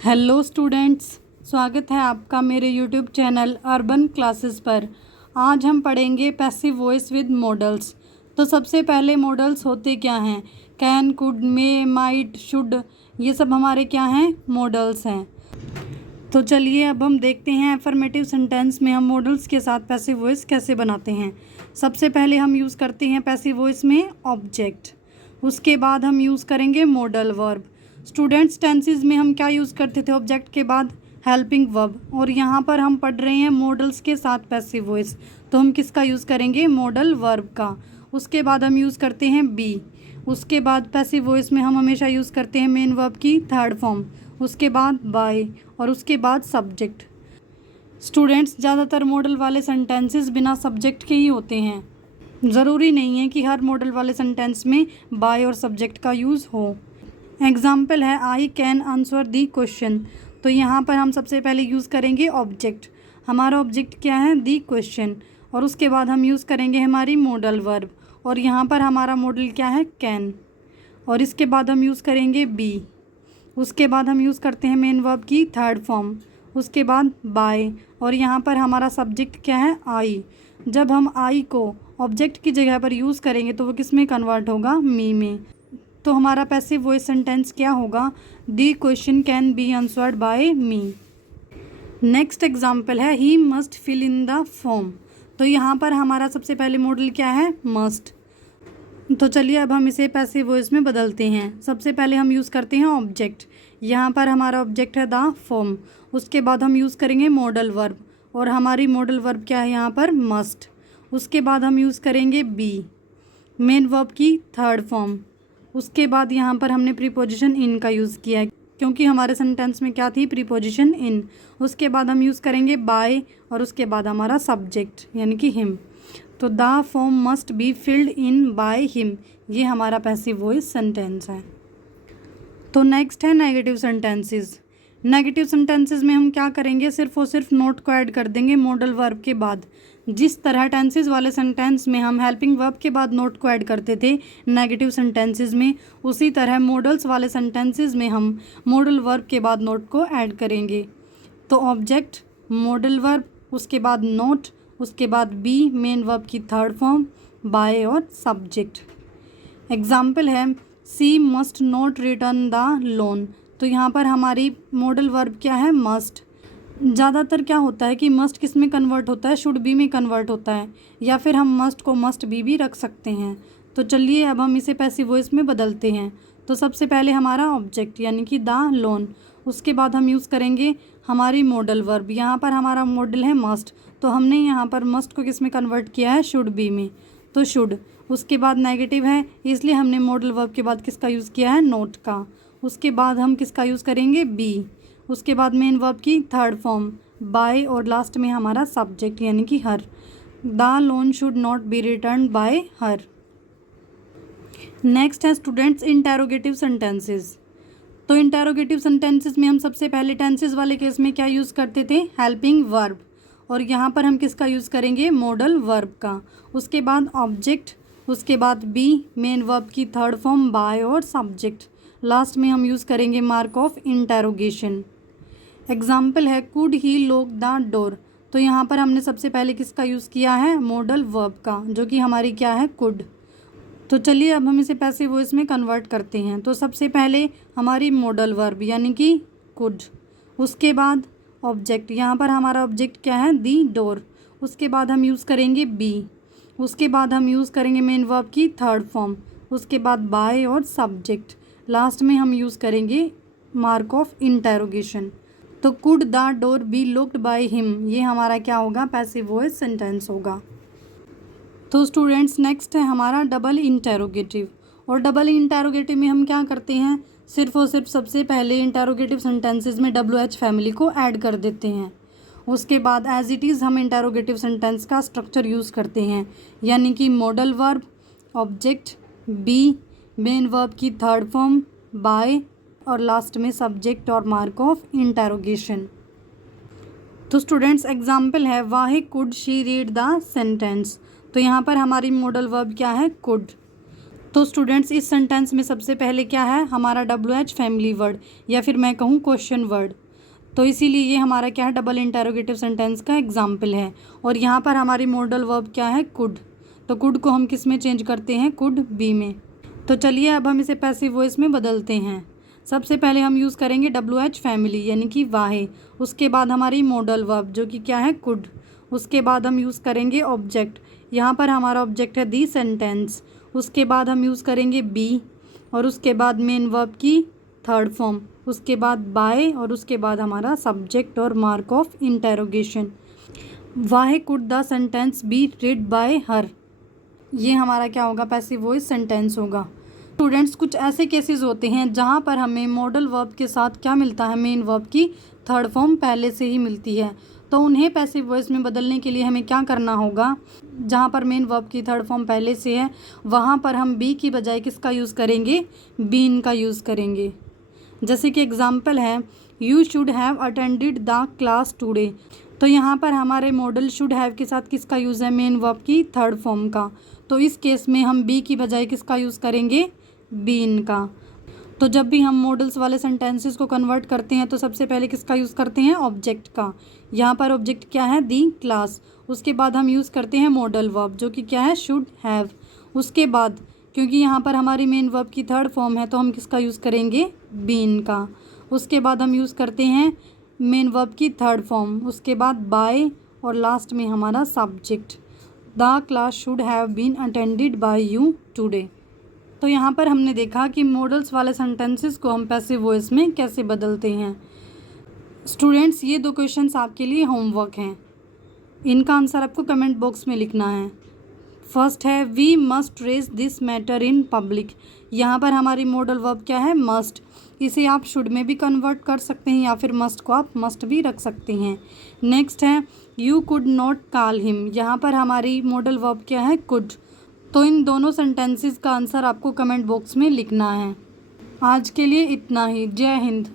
Hello students, स्वागत है आपका मेरे यूट्यूब चैनल अर्बन क्लासेस पर। आज हम पढ़ेंगे पैसिव वॉइस विद मॉडल्स। तो सबसे पहले मॉडल्स होते क्या हैं? Can, could, may, might, should, ये सब हमारे क्या हैं? मॉडल्स हैं। तो चलिए अब हम देखते हैं एफर्मेटिव सेंटेंस में हम मॉडल्स के साथ पैसिव वॉइस कैसे बनाते हैं। सबसे पहले हम यूज़ करते हैं पैसिव वॉइस में ऑब्जेक्ट, उसके बाद हम यूज़ करेंगे मॉडल वर्ब। स्टूडेंट्स टेंसेस में हम क्या यूज़ करते थे? ऑब्जेक्ट के बाद हेल्पिंग वर्ब, और यहाँ पर हम पढ़ रहे हैं मॉडल्स के साथ पैसिव वॉइस, तो हम किसका यूज़ करेंगे? मॉडल वर्ब का। उसके बाद हम यूज़ करते हैं बी। उसके बाद पैसिव वॉइस में हम हमेशा यूज़ करते हैं मेन वर्ब की थर्ड फॉर्म, उसके बाद बाय, और उसके बाद सब्जेक्ट। स्टूडेंट्स ज़्यादातर मॉडल वाले सेंटेंसेस बिना सब्जेक्ट के ही होते हैं। ज़रूरी नहीं है कि हर मॉडल वाले सेंटेंस में बाय और सब्जेक्ट का यूज़ हो। एग्जाम्पल है I can answer the question. तो यहाँ पर हम सबसे पहले यूज़ करेंगे ऑब्जेक्ट। हमारा ऑब्जेक्ट क्या है? The question. और उसके बाद हम यूज़ करेंगे हमारी मॉडल वर्ब, और यहाँ पर हमारा मॉडल क्या है? कैन। और इसके बाद हम यूज़ करेंगे बी। उसके बाद हम यूज़ करते हैं मेन वर्ब की थर्ड फॉर्म, उसके बाद बाय, और यहाँ पर हमारा सब्जेक्ट क्या है? आई। जब हम आई को ऑब्जेक्ट की जगह पर यूज़ करेंगे तो वो किस में कन्वर्ट होगा? मी में। तो हमारा पैसिव वॉइस सेंटेंस क्या होगा? The question can be answered by me. Next example है he must fill in the form. तो यहाँ पर हमारा सबसे पहले मॉडल क्या है? मस्ट। तो चलिए अब हम इसे पैसिव वॉइस में बदलते हैं। सबसे पहले हम यूज़ करते हैं ऑब्जेक्ट। यहाँ पर हमारा ऑब्जेक्ट है द फॉर्म। उसके बाद हम यूज़ करेंगे मॉडल वर्ब, और हमारी मॉडल वर्ब क्या है यहाँ पर? मस्ट। उसके बाद हम यूज़ करेंगे बी, मेन वर्ब की थर्ड फॉर्म। उसके बाद यहाँ पर हमने प्रीपोजिशन इन का यूज़ किया है, क्योंकि हमारे सेंटेंस में क्या थी? प्रीपोजिशन इन। उसके बाद हम यूज़ करेंगे बाय, और उसके बाद हमारा सब्जेक्ट यानी कि हिम। तो the form must be filled in by him, ये हमारा पैसिव वॉइस सेंटेंस है। तो नेक्स्ट है नेगेटिव सेंटेंसेस। नेगेटिव सेंटेंसेस में हम क्या करेंगे? सिर्फ और सिर्फ नोट को ऐड कर देंगे मॉडल वर्ब के बाद। जिस तरह टेंसेस वाले सेंटेंस में हम हेल्पिंग वर्ब के बाद नोट को ऐड करते थे नेगेटिव सेंटेंसेस में, उसी तरह मॉडल्स वाले सेंटेंसेस में हम मॉडल वर्ब के बाद नोट को ऐड करेंगे। तो ऑब्जेक्ट, मॉडल वर्ब, उसके बाद नोट, उसके बाद बी, मेन वर्ब की थर्ड फॉर्म, बाय और सब्जेक्ट। एग्जाम्पल है she must not return the loan. तो यहाँ पर हमारी मॉडल वर्ब क्या है? मस्ट। ज़्यादातर क्या होता है कि मस्ट किस में कन्वर्ट होता है? शुड बी में कन्वर्ट होता है, या फिर हम मस्ट को मस्ट बी भी रख सकते हैं। तो चलिए अब हम इसे पैसिव वॉइस में बदलते हैं। तो सबसे पहले हमारा ऑब्जेक्ट यानी कि द लोन। उसके बाद हम यूज़ करेंगे हमारी मॉडल वर्ब। यहाँ पर हमारा मॉडल है मस्ट, तो हमने यहाँ पर मस्ट को किस में कन्वर्ट किया है? शुड बी में, तो शुड। उसके बाद नेगेटिव है, इसलिए हमने मॉडल वर्ब के बाद किसका यूज़ किया है? नोट का। उसके बाद हम किसका यूज़ करेंगे? बी। उसके बाद मेन वर्ब की थर्ड फॉर्म, बाय, और लास्ट में हमारा सब्जेक्ट यानी कि her. The loan should not be return by her. Next है स्टूडेंट्स इंटेरोगेटिव सेंटेंसेस। तो इंटेरोगेटिव सेंटेंसेस में हम सबसे पहले टेंसेस वाले केस में क्या यूज़ करते थे? हेल्पिंग वर्ब, और यहाँ पर हम किसका यूज़ करेंगे? मॉडल वर्ब का। उसके बाद ऑब्जेक्ट, उसके बाद बी, मेन वर्ब की थर्ड फॉर्म, बाय और सब्जेक्ट। लास्ट में हम यूज़ करेंगे मार्क ऑफ इंटेरोगेशन। एग्जाम्पल है could he lock the door. तो यहाँ पर हमने सबसे पहले किसका यूज़ किया है? मॉडल वर्ब का, जो कि हमारी क्या है? कुड। तो चलिए अब हम इसे पैसिव वॉइस में कन्वर्ट करते हैं। तो सबसे पहले हमारी मॉडल वर्ब यानी कि कुड, उसके बाद ऑब्जेक्ट, यहाँ पर हमारा ऑब्जेक्ट क्या है? दी डोर। उसके बाद हम यूज़ करेंगे बी। उसके बाद हम यूज़ करेंगे मेन वर्ब की थर्ड फॉर्म, उसके बाद बाय और सब्जेक्ट। लास्ट में हम यूज़ करेंगे मार्क ऑफ इंटेरोगेशन। तो could the door B locked by him, ये हमारा क्या होगा? पैसिव वॉइस सेंटेंस होगा। तो स्टूडेंट्स नेक्स्ट है हमारा डबल इंटेरोगेटिव। और डबल इंटेरोगेटिव में हम क्या करते हैं? सिर्फ और सिर्फ सबसे पहले इंटेरोगेटिव सेंटेंसेस में WH फैमिली को ऐड कर देते हैं। उसके बाद एज इट इज़ हम इंटेरोगेटिव सेंटेंस का स्ट्रक्चर यूज़ करते हैं, यानी कि model verb, object, be, main verb की थर्ड फॉर्म, बाय, और लास्ट में सब्जेक्ट और मार्क ऑफ इंटेरोगेशन। तो स्टूडेंट्स एग्जाम्पल है वाही could she read the sentence. तो यहाँ पर हमारी मॉडल वर्ब क्या है? कुड। तो स्टूडेंट्स इस सेंटेंस में सबसे पहले क्या है, हमारा WH फैमिली वर्ड या फिर मैं कहूँ क्वेश्चन वर्ड। तो इसीलिए ये हमारा क्या है, डबल इंटरोगेटिव सेंटेंस का एग्जाम्पल है। और यहाँ पर हमारी मॉडल वर्ब क्या है, कुड। तो कुड को हम किस में चेंज करते हैं, कुड बी में। तो चलिए अब हम इसे पैसिव वॉइस में बदलते हैं। सबसे पहले हम यूज़ करेंगे WH फैमिली यानी कि वाहे। उसके बाद हमारी मॉडल वर्ब जो कि क्या है, कुड। उसके बाद हम यूज़ करेंगे ऑब्जेक्ट। यहाँ पर हमारा ऑब्जेक्ट है दी सेंटेंस। उसके बाद हम यूज़ करेंगे बी, और उसके बाद मेन वर्ब की थर्ड फॉर्म, उसके बाद बाय, और उसके बाद हमारा सब्जेक्ट और mark of interrogation. Why could the sentence be read by her. ये हमारा क्या होगा, पैसिव वॉइस सेंटेंस होगा। स्टूडेंट्स कुछ ऐसे केसेस होते हैं जहाँ पर हमें मॉडल वर्ब के साथ क्या मिलता है, मेन वर्ब की थर्ड फॉर्म पहले से ही मिलती है। तो उन्हें पैसिव वॉइस में बदलने के लिए हमें क्या करना होगा, जहाँ पर मेन वर्ब की थर्ड फॉर्म पहले से है वहाँ पर हम बी की बजाय किसका यूज़ करेंगे, बीन का यूज़ करेंगे। जैसे कि एग्जाम्पल है, you should have attended the class today. तो यहाँ पर हमारे मॉडल शुड हैव के साथ किसका यूज़ है, मेन वर्ब की थर्ड फॉर्म का। तो इस केस में हम बी की बजाय किसका यूज़ करेंगे, बीन का। तो जब भी हम मॉडल्स वाले सेंटेंसेस को कन्वर्ट करते हैं तो सबसे पहले किसका यूज़ करते हैं, ऑब्जेक्ट का। यहाँ पर ऑब्जेक्ट क्या है, दी क्लास। उसके बाद हम यूज़ करते हैं मॉडल वर्ब जो कि क्या है, शुड हैव। उसके बाद क्योंकि यहाँ पर हमारी मेन वर्ब की थर्ड फॉर्म है तो हम किसका यूज़ करेंगे, बीन का। उसके बाद हम यूज़ करते हैं मेन वर्ब की थर्ड फॉर्म, उसके बाद बाय, और लास्ट में हमारा subject. The class should have been attended by you today. तो यहाँ पर हमने देखा कि मॉडल्स वाले सेंटेंसेस को हम पैसिव वॉइस में कैसे बदलते हैं। स्टूडेंट्स ये 2 क्वेश्चंस आपके लिए होमवर्क हैं, इनका आंसर आपको कमेंट बॉक्स में लिखना है। फर्स्ट है, we must raise this matter in public. यहाँ पर हमारी मॉडल वर्ब क्या है, मस्ट। इसे आप शुड में भी कन्वर्ट कर सकते हैं या फिर मस्ट को आप मस्ट भी रख सकते हैं। नेक्स्ट है, you could not call him. यहाँ पर हमारी मॉडल वर्ब क्या है, कुड। तो इन दोनों सेंटेंसेस का आंसर आपको कमेंट बॉक्स में लिखना है। आज के लिए इतना ही। जय हिंद।